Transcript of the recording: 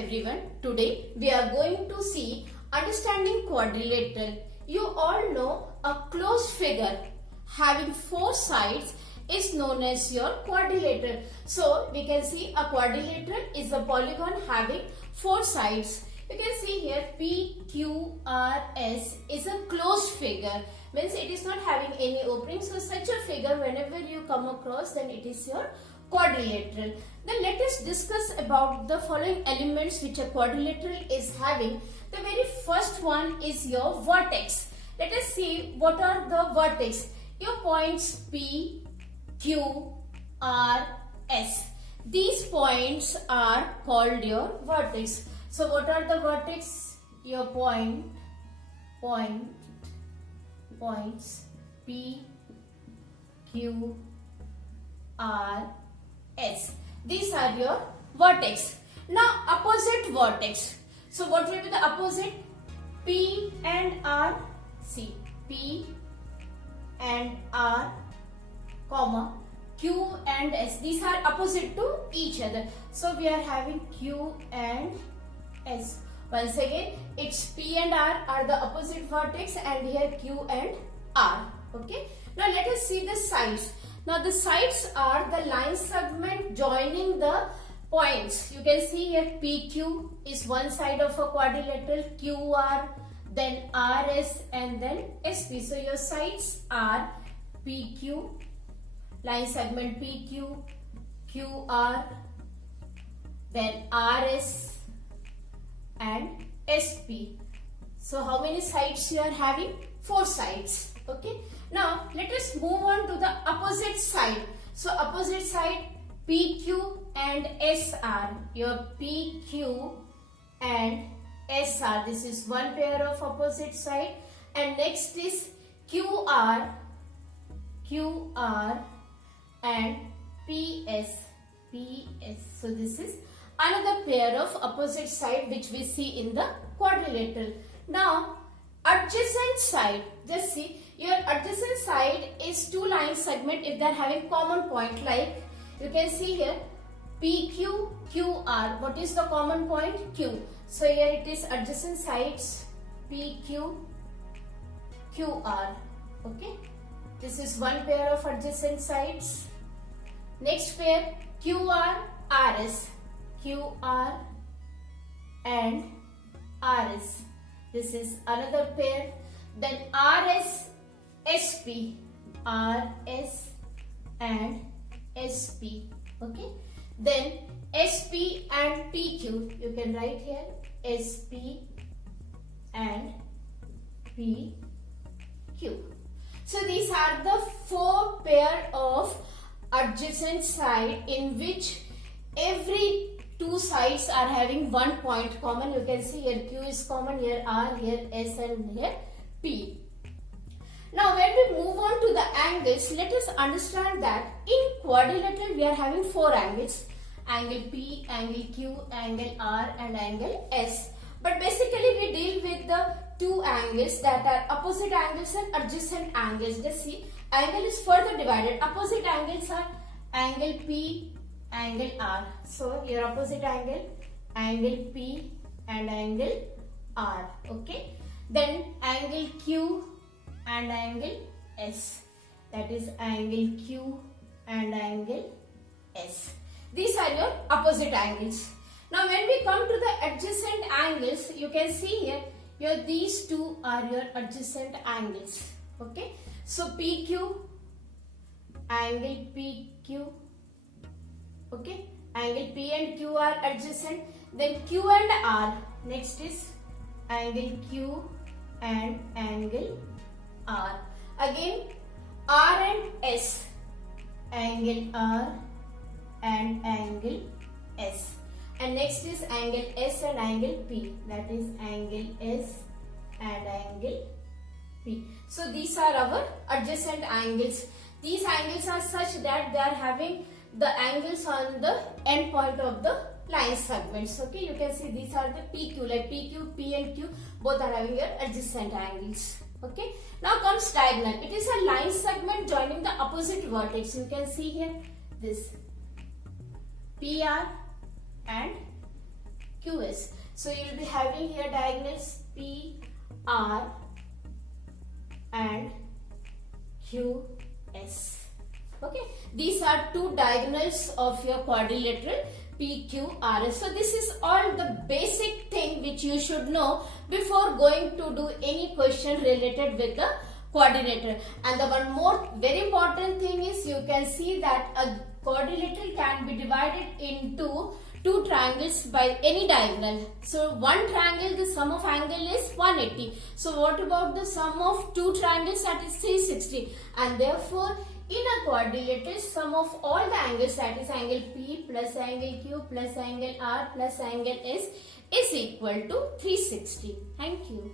everyone. Today we are going to see understanding quadrilateral. You all know a closed figure having four sides is known as your quadrilateral. So we can see a quadrilateral is a polygon having four sides. You can see here PQRS is a closed figure, means it is not having any opening. So such a figure, whenever you come across, then it is your quadrilateral. Then let us discuss about the following elements which a quadrilateral is having. The very first one is your vertex. Let us see what are the vertex. Your points P, Q, R, S. These points are called your vertex. So what are the vertex? Your points P, Q, R, S. These are your vertex. Now opposite vertex. So what will be the opposite? P and R. See, P and R, comma, Q and S. These are opposite to each other. So we are having Q and S. Once again, it's P and R are the opposite vertex, and here Q and R. Okay. Now let us see the sides. Now the sides are the line segment joining the points. You can see here PQ is one side of a quadrilateral, QR, then RS, and then SP. So your sides are PQ, line segment PQ, QR, then RS and SP. So how many sides you are having? Four sides. Okay. Now let us move on to the opposite side. So opposite side PQ and SR. Your PQ and SR. This is one pair of opposite side. And next is QR and PS. So this is another pair of opposite side which we see in the quadrilateral. Now adjacent side, just see, your adjacent side is two line segment if they are having common point, like you can see here PQ, QR. What is the common point? Q. So here it is adjacent sides PQ, QR. Okay. This is one pair of adjacent sides. Next pair QR, RS. QR and RS. This is another pair. Then RS, SP. RS and SP. Okay. Then SP and PQ. You can write here SP and PQ. So these are the four pair of adjacent side in which every two sides are having one point common. You can see here Q is common, here R, here S, and here P. Now when we move on to the angles, let us understand that in quadrilateral we are having four angles. Angle P, angle Q, angle R, and angle S. But basically we deal with the two angles that are opposite angles and adjacent angles. Just see, angle is further divided. Opposite angles are angle P, angle R. So your opposite angle P and angle R. Okay. Then angle Q and angle S. That is angle Q and angle S. These are your opposite angles. Now when we come to the adjacent angles, you can see here these two are your adjacent angles. Okay. So PQ, angle PQ. Okay. Angle P and Q are adjacent. Then Q and R. Next is angle Q and angle R. Again R and S. Angle R and angle S. And next is angle S and angle P. That is angle S and angle P. So these are our adjacent angles. These angles are such that they are having the angles on the end point of the line segments. Okay, you can see these are the PQ, like PQ, P and Q, both are having your adjacent angles. Okay, now comes diagonal. It is a line segment joining the opposite vertex. You can see here this PR and QS. So you will be having here diagonals PR and QS. Okay, these are two diagonals of your quadrilateral PQRS. So this is all the basic thing which you should know before going to do any question related with the quadrilateral. And the one more very important thing is you can see that a quadrilateral can be divided into two triangles by any diagonal. So one triangle, the sum of angle is 180. So what about the sum of two triangles, that is 360. And therefore in a quadrilateral, sum of all the angles, that is angle P plus angle Q plus angle R plus angle S, is equal to 360. Thank you.